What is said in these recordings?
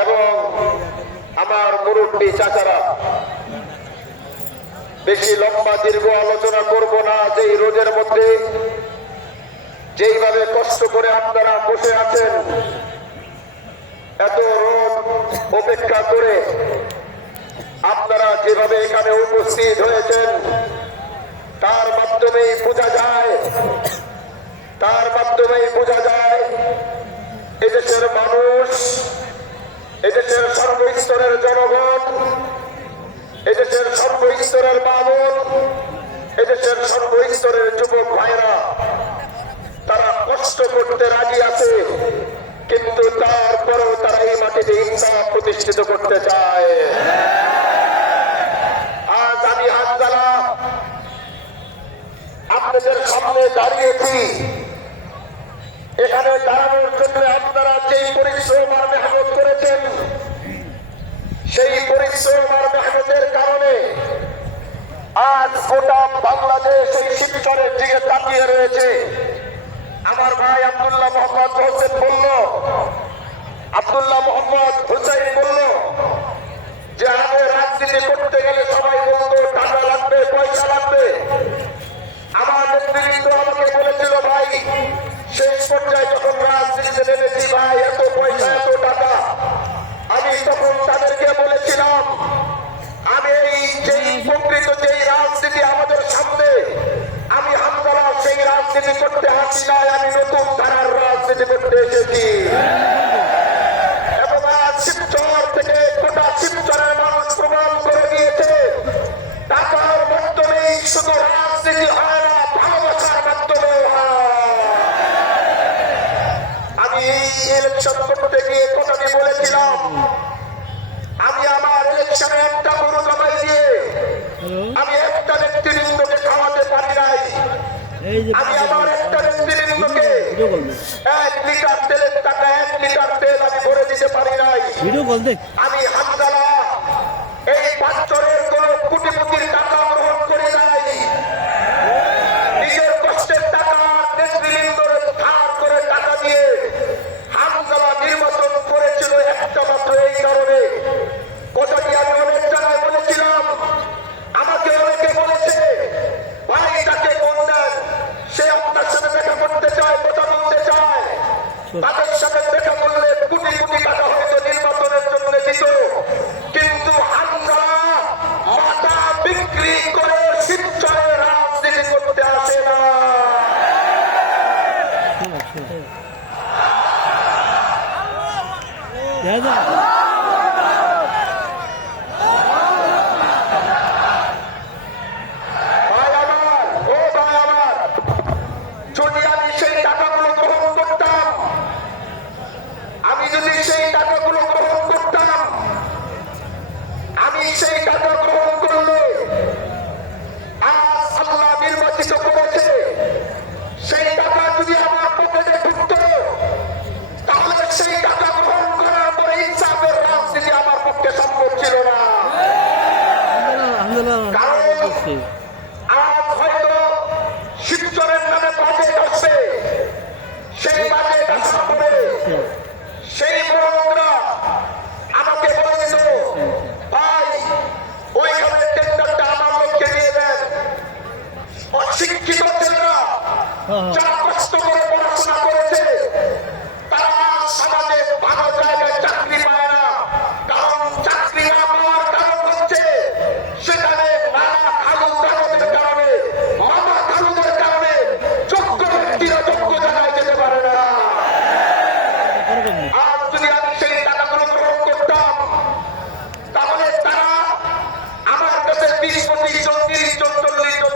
এবং আমার মুরব্বী চাচারা, বেশি লম্বা দীর্ঘ আলোচনা করব না, যেই রোদের মধ্যে যেইভাবে কষ্ট করে আপনারা বসে আছেন, এত রোদ অপেক্ষা করে আপনারা যেভাবে এখানে উপস্থিত হয়েছেন, তার মাধ্যমেই বোঝা যায়, তার মাধ্যমেই বোঝা যায়, এদেশের মানুষ এদেশের সর্বস্তরের জনগণ এদেশের সর্বস্তরের মানুষ এদেশের সর্বস্তরের যুবক ভাইরা, তারা কষ্ট করতে রাজি আছে, কিন্তু তারপরও তারা এই মাটিতে ইনসাফ প্রতিষ্ঠিত করতে চায়। আজ আমি হাতজালা আপনাদের সামনে দাঁড়িয়েছি। এখানে দাঁড়ানোর জন্য আপনারা যেই পরিশ্রম আমি করেছেন। সেই পরিশ্রম আর মেহনতের কারণে আজ গোটা বাংলাদেশ এই শিবচরের দিকে তাকিয়ে রয়েছে। আমার ভাই আব্দুল্লাহ মোহাম্মদ হোসেন বলল পারি নাই।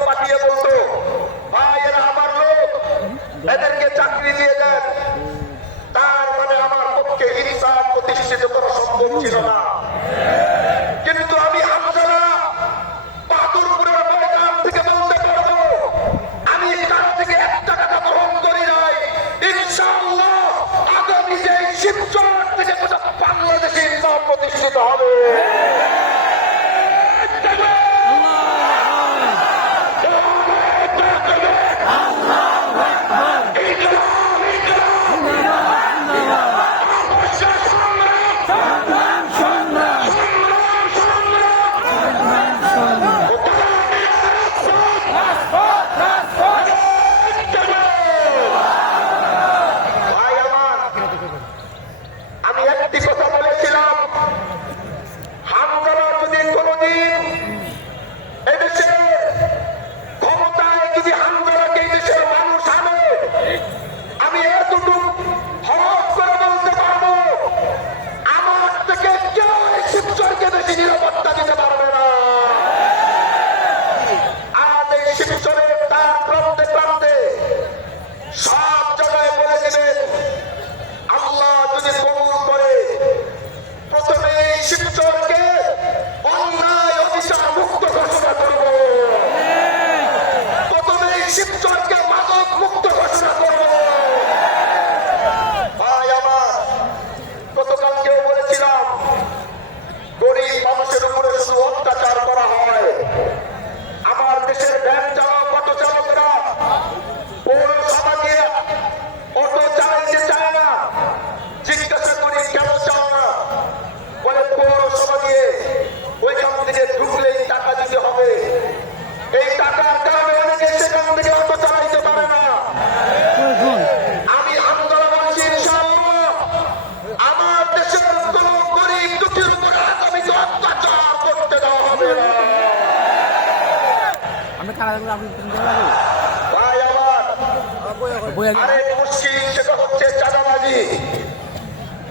পাঠিয়ে বলতো ভাই এরা আমার লোক, এদেরকে চাকরি দিয়ে দেন। তার মানে আমার পক্ষে ইনসান প্রতিষ্ঠিত করা সম্ভব ছিল না। কিন্তু আমি আলোচনা থেকে পারব, আমি থেকে করি প্রতিষ্ঠিত হবে।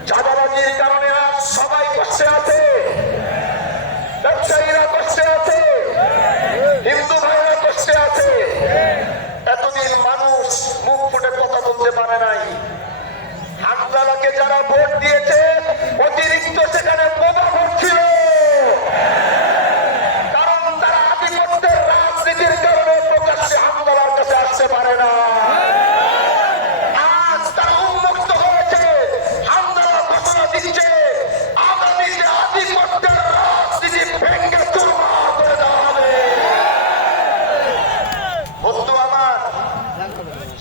চাঁদাবাজি চাঁদাবাজির আছে হিন্দু ভাইরা কষ্টে আছে। এতদিন মানুষ মুখ ফুটে কথা বলতে পারে নাই। হামদালাকে যারা ভোট দিয়েছে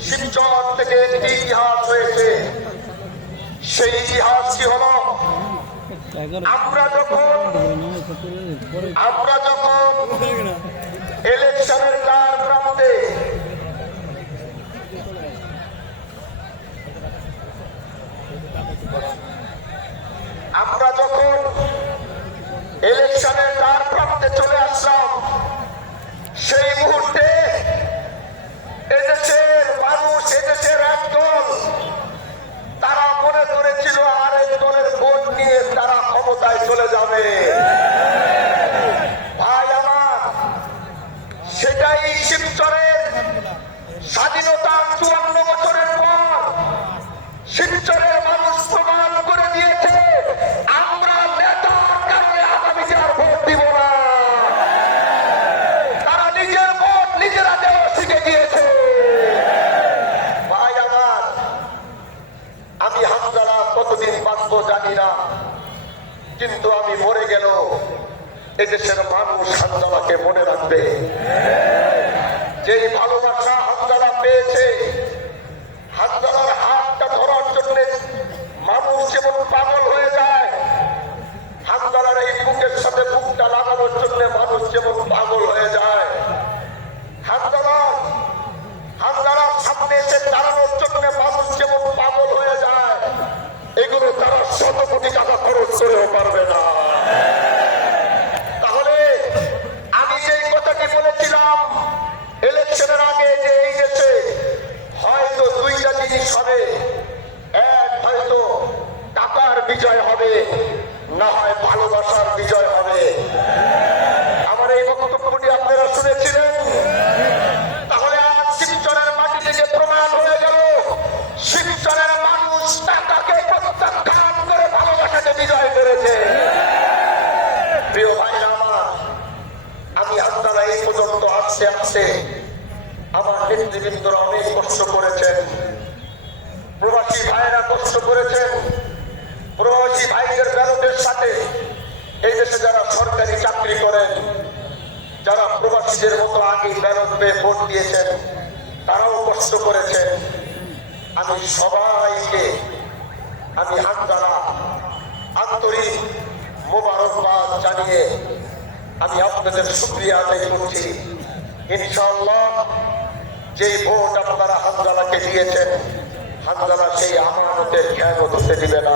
শিবচর থেকে একটি ইতিহাস হয়েছে সেই ইতিহাস কি হলো, আমরা যখন আমরা যখন ইলেকশনের প্রান্তে আমরা যখন ইলেকশনের দ্বার প্রান্তে চলে আসলাম, সেই মুহূর্তে এদেশের মানুষ এদেশের একদল তারা মনে করেছিল আরেক দলের ভোট নিয়ে তারা ক্ষমতায় চলে যাবে। ভাই আমার, সেটাই শিবচরের স্বাধীনতার চুয়ান্ন কিন্তু আমি মরে গেল। এদেশের মানুষ হামদালাকে মনে রাখবে। যেই ভালোবাসা হামদালা পেয়েছে হামদালার হাতটা ধরার জন্য মানুষ যেমন পাগল হয়ে যায় হামদালার এই বুকের সাথে বুকটা লাগানোর জন্য মানুষ যেমন পাগল হয়ে যায় হামদালার হামদালার সামনে এসে দাঁড়ানোর জন্য মানুষ যেমন পাগল হয়ে যায় এগুলো তারা শত কোটি টাকা খরচ করেও পারবে না তাহলে আমি যে কথাটি বলেছিলাম ইলেকশনের আগে যে এই দেশে হয়তো দুইটা জিনিস হবে এক হয়তো টাকার বিজয় হবে না হয় ভালোবাসার বিজয় হবে। আমার এই বক্তব্যটি আপনারা শুনেছিলেন। তাহলে আজ শিবচরের মাটি থেকে প্রমাণ হয়ে গেল। শিবচরের মানুষ টাকাকে প্রত্যাখ্যান করে ভালোবাসাকে বিজয় করেছে। প্রিয় আমার, আমি আপনারা এই পর্যন্ত আসতে আসতে আমার নেতৃবৃন্দরা অনেক কষ্ট করেছেন। প্রবাসী ভাইরা কষ্ট করেছেন। প্রবাসী ভাইদের ব্যালটের সাথে দেশে যারা সরকারি চাকরি করেন, যারা প্রবাসীদের মতো আগে ব্যালট পেয়ে ভোট দিয়েছেন, তারাও কষ্ট করেছেন। আমি সবাইকে, আমি হাত দ্বারা আন্তরিক মোবারকবাদ জানিয়ে আমি আপনাদের শুক্রিয়া আদায় করছি। ইনশাআল্লাহ, যে ভোট আপনারা হামদালাকে দিয়েছেন হামদালা সেই আমানতের জ্ঞান হতে দিবে না।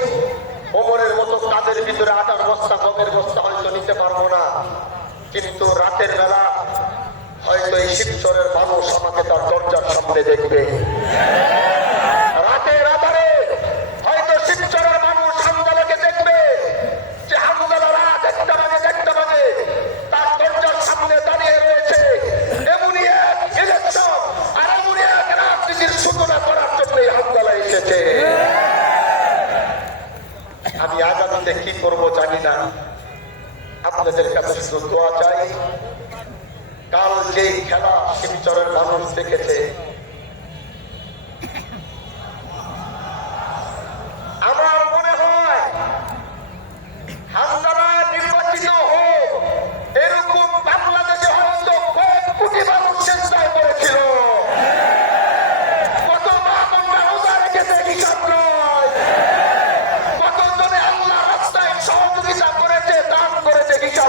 কাজের ভিতরে আটার বস্তা, গমের বস্তা হয়তো নিতে পারব না। কিন্তু রাতের বেলা হয়তো এই শিবচরের মানুষ আমাকে তার দরজার সামনে দেখবে। রাতের হয়তো শিবচরের মানুষ দেখবে যে একটা তার দরজার সামনে দাঁড়িয়ে রয়েছে ইলেকশন আমি আগামীতে কি করব, জানি না। আপনাদের কাছে শুধু দোয়া চাই। কাল যে খেলা শিবচরের মানুষ দেখেছে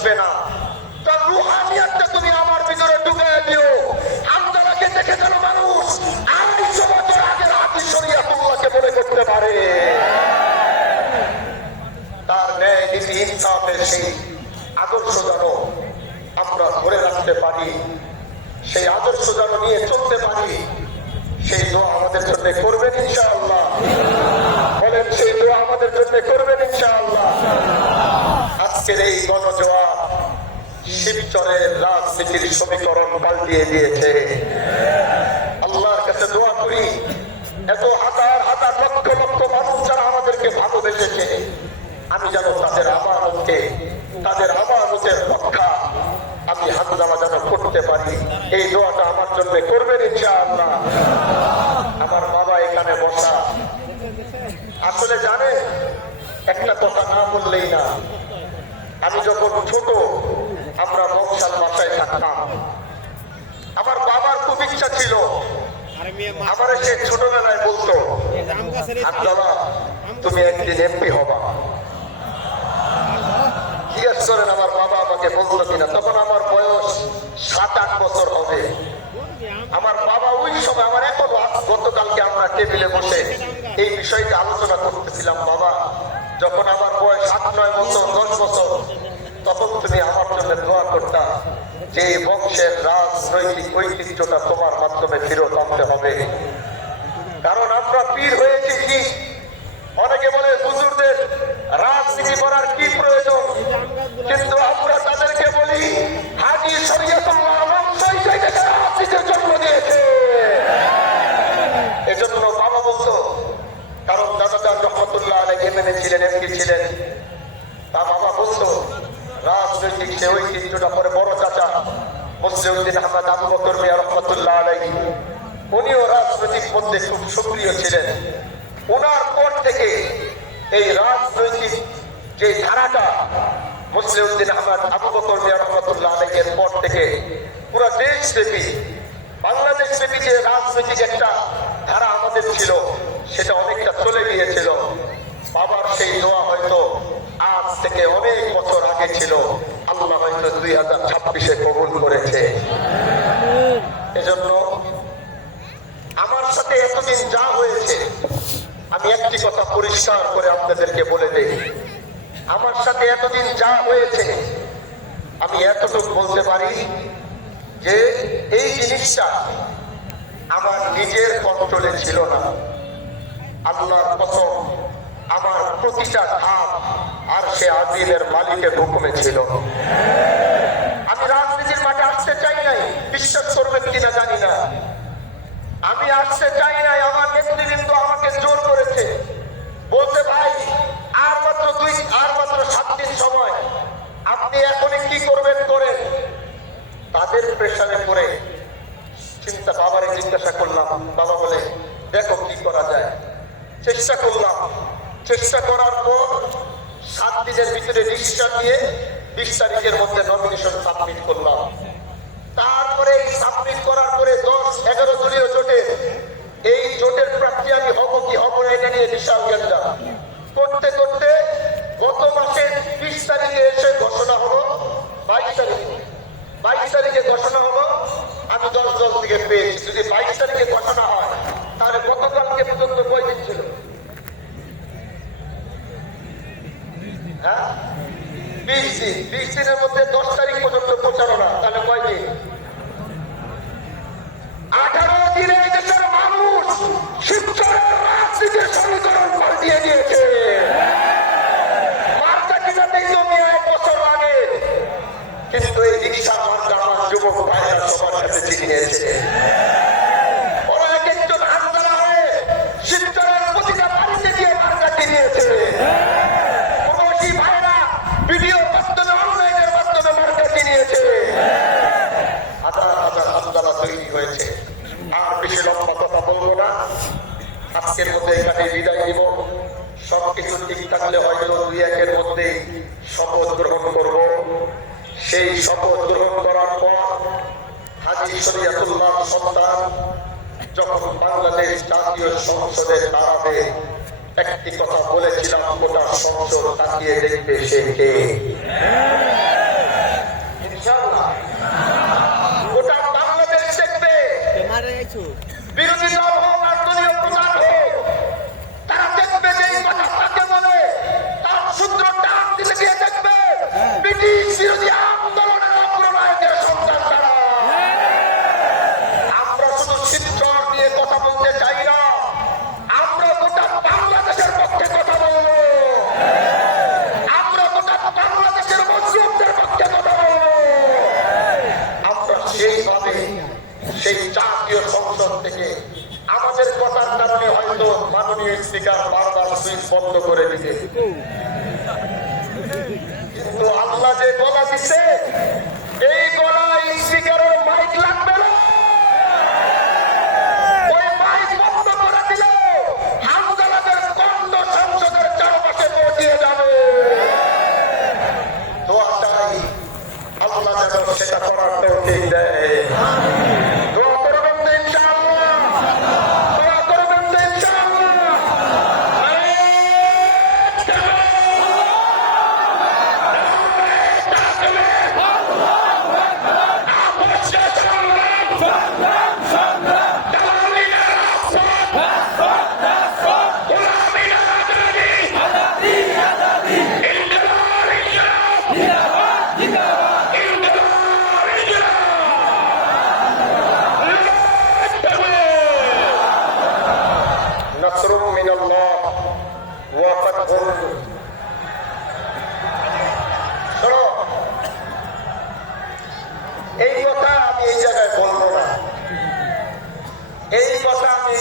আসবে না। তার রুহানিয়াতটা তুমি আমার ভিতরে ঢুকে দিও। আমদালাকে দেখে যেন মানুষ। আড়াইশো বছর আগের হাজি শরিয়াতুল্লাহকে মনে করতে পারে। তার ন্যায় নীতি ইনসাফের সেই আদর্শ আমরা ধরে রাখতে পারি, সেই আদর্শ নিয়ে চলতে পারি, সেই দোয়া আমাদের জন্য করবেন ইনশাআল্লাহ। বলেন, সেই দোয়া আমাদের জন্য করবেন ইনশাআল্লাহ। আজকের এই গণজোয়া শিবচরের রাজনীতির সমীকরণ পাল্টিয়ে দিয়েছে। আল্লাহর কাছে দোয়া করি, এত হাজার হাজার লক্ষ লক্ষ মানুষ যারা আমাদেরকে ভালোবেসেছে, আমি যেন তাদের আমানতকে, তাদের আমানতের রক্ষা আমি হামদামা যেন করতে পারি। এই দোয়াটা আমার জন্য করবেন ইনশাআল্লাহ। আমার বাবা এখানে বসা। আসলে জানে একটা কথা না বললেই না। আমি যখন ছোট আমরা বংশাল বাসায় থাকতাম। আমার বাবার খুব ইচ্ছা ছিল। আমার সে ছোটবেলায় বলতো আব্বাবা তুমি একদিন এমপি হবা। জিজ্ঞেস করেন, আমার বাবা আমাকে কিনা? তখন আমার বয়স সাত, আট বছর হবে। আমার বাবা ওই সময় আমার এখনও গতকালকে আমরা টেবিলে বসে এই বিষয়টা আলোচনা করতেছিলাম, বাবা, যখন আমার বয়স আট নয় বছর, দশ বছর তখন তুমি আমার জন্য দোয়া করতা যে বংশের রাজনৈতিক ঐতিহ্যটা তোমার মাধ্যমে ফেরত আনতে হবে। কারণ আমরা পীর হয়েছি কি? অনেকে বলে, হুজুরদের রাজনীতি করার কি প্রয়োজন? কিন্তু আমরা তাদেরকে বলি, হাজি রাজনীতির জন্ম দিয়েছে। এজন্য বাবা বলতো কারণ দাদা রহমতুল্লাহ আলাইকে মেনেছিলেন এমপি ছিলেন। তা বাবা বলতো রাজনৈতিক সে ঐতিহ্যটা পরে বড় চাচা মুসলিউদ্দিন আহমদ আবু বকর মিয়া রহমতুল্লাহ আলাই উনিও রাজনৈতিক মধ্যে খুব সক্রিয় ছিলেন। ওনার পর থেকে এই রাজনৈতিক যে ধারাটা মুসলিউদ্দিন আহমদ আবু বকর মিয়া রহমতুল্লাহ আলাইয়ের পর থেকে পুরো দেশব্যাপী বাংলাদেশ ব্যাপী যে রাজনৈতিক একটা ধারা আমাদের ছিল, সেটা অনেকটা চলে গিয়েছিল। বাবার সেই দোয়া হয়তো আজ থেকে অনেক বছর আগে ছিল, আল্লাহ হয়তো দুই হাজার ছাব্বিশে কবুল করেছে। এজন্য আমার সাথে এতদিন যা হয়েছে, আমি একটি কথা পরিষ্কার করে আপনাদেরকে বলে দেই। আমার সাথে এতদিন যা হয়েছে, আমি এতটুকু বলতে পারি যে এই জিনিসটা আমার নিজের কন্ট্রোলে ছিল না। আল্লাহর কসম, আমার প্রতিটা ধাপ আর সে আজিমের মালিকের হুকুমে ছিল। আমি রাজনীতির মাঠে আসতে চাই নাই, বিশ্বাস করবেন কিনা জানি না। আমি আসতে চাই নাই, আমার নেতৃবৃন্দ আমাকে জোর করেছে। বলতে ভাই, আর মাত্র দুই, আর মাত্র সাত দিন সময়। আপনি এখনই কি করবেন, করেন। তাদের প্রেশারে পড়ে চিন্তা, বাবারে জিজ্ঞাসা করলাম, বাবা বলে, দেখো কি করা যায়। চেষ্টা করলাম। চেষ্টা করার পর সাত দিনের ভিতরে ডিসিশন নিয়ে বিশ তারিখের মধ্যে নমিনেশন সাবমিট করলাম। তারপরে এই সাবমিট করার পরে দশ, এগারো দলীয় জোটের এই জোটের প্রার্থী আমি হব কি হব না এটা নিয়ে বিশাল গেন্দা করতে করতে গত মাসের বিশ তারিখে এসে ঘোষণা হলো, বাইশ তারিখে বাইশ তারিখে ঘোষণা হলো, আমি দশ দল থেকে পেয়েছি। যদি বাইশ তারিখে ঘোষণা হয় তাহলে গতকালকে পর্যন্ত কয় দিন ছিল হ্যাঁ বিশ দিন বিশ দিনের মধ্যে দশ তারিখ পর্যন্ত প্রচারণা তাহলে কয় দিন আঠারো দিনে দেশের মানুষ শিবচরের রাজনীতির সমীকরণ পাল্টিয়ে দিয়েছে। মার্কা কিনাতেই এক বছর আগে? কিন্তু এই রিক্সা মার্কা যুবক, ভাইরা সবার কাছে চিনিয়েছে আজকের মধ্যে এখানে বিদায় নিব। সবকিছু ঠিক থাকলে হয়তো দুই একের মধ্যে শপথ গ্রহণ করব। সেই শপথ গ্রহণ করার পর হাজি শরিয়াতুল্লাহ সন্তান যখন বাংলাদেশ জাতীয় সংসদের দাঁড়াবে একটি কথা বলেছিলাম, গোটা সংসদ তাকিয়ে দেখবে সে কে। ভিতর থেকে আমাদের কথার কারণে হয়তো মাননীয় স্পিকার বারবার সুইচ বন্ধ করে দিবে। কিন্তু আল্লাহ যে গলা দিচ্ছে এই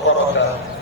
vou colocar.